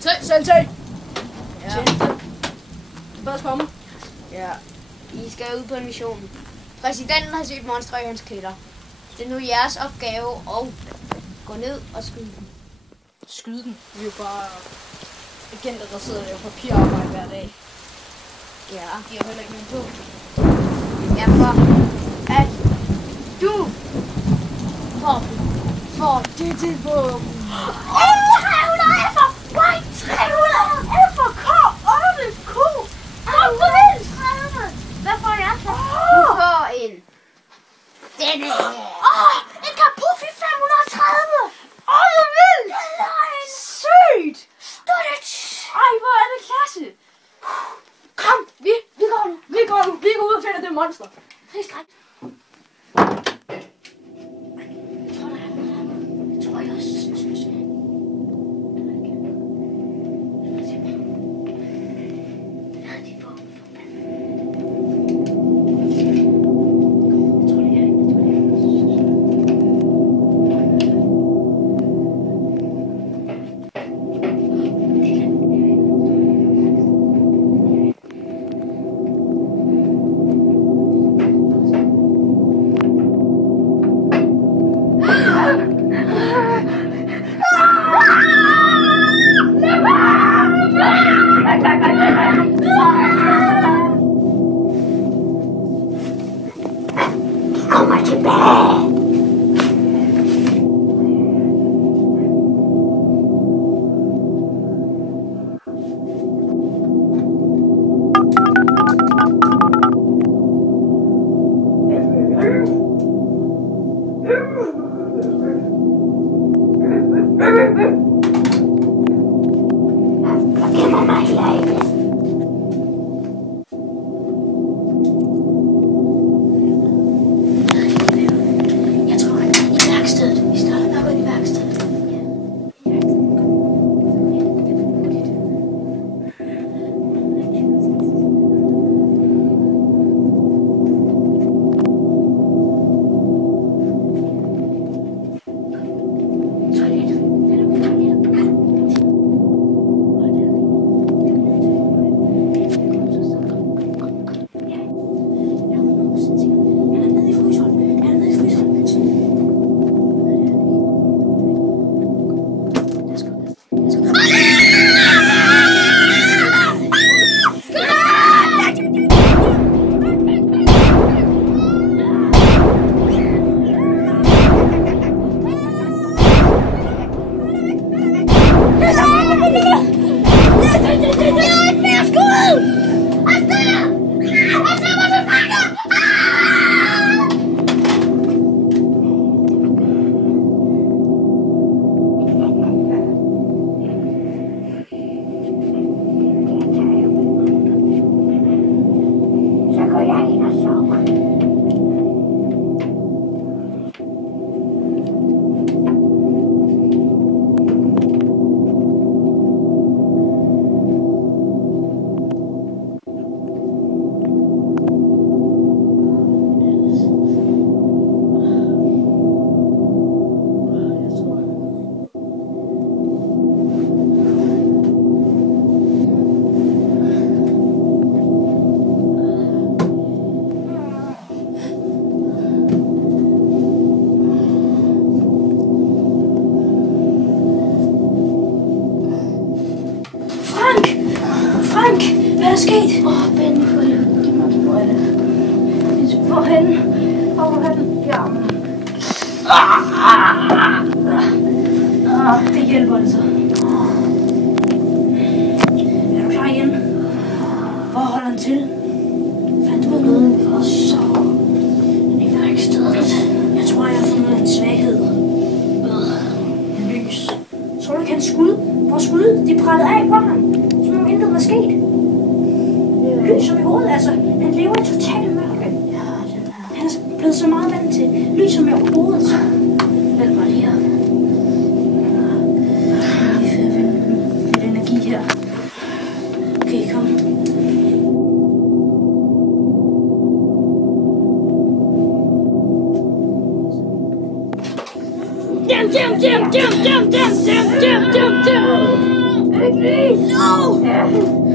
Sensei! Ja. Bare komme. Ja. I skal ud på en mission. Præsidenten har set monstre i hans kælder. Det er nu jeres opgave at gå ned og skyde dem. Skyde den. Vi er jo bare agenter, der sidder og laver papirarbejde hver dag. Ja. De har heller ikke nogen på. Derfor at du får det våben. 300 F'er! White 300 F'er! K! 8 Q! Hvor vildt! Hvad får jeg så? Du får en. Den her. En Kapuf i 530! Hvor vildt! Sygt! Ej, hvor er det klasse! Kom! Vi går ud og finder det monster. Det er skræk. Jeg tror, jeg også. Kommer tilbage! Jeg gemmer mig herinde. Jeg tror, han er i værkstedet. Vi starter nok ud i værkstedet. Frank! Hvad er der sket? Benny, for helvede. Giv mig en brille. Hvorhen? Hvorhen? Ja. Det hjælper det så. Er du klar igen? Hvor holder han til? Fandt du noget? Og så... i værkstedet. Jeg tror, jeg har fundet en svaghed. En lys. Så du ikke hans skud? Hvor skud? De brættede af på ham. Som om intet var sket. Lys som i hovedet, altså. Han lever i total mørke. Han er blevet så meget vant til lys som i hovedet. Vælg mig lige her. Lidt energi her. Okay, kom. Jam! Ikke lige. No! Ja.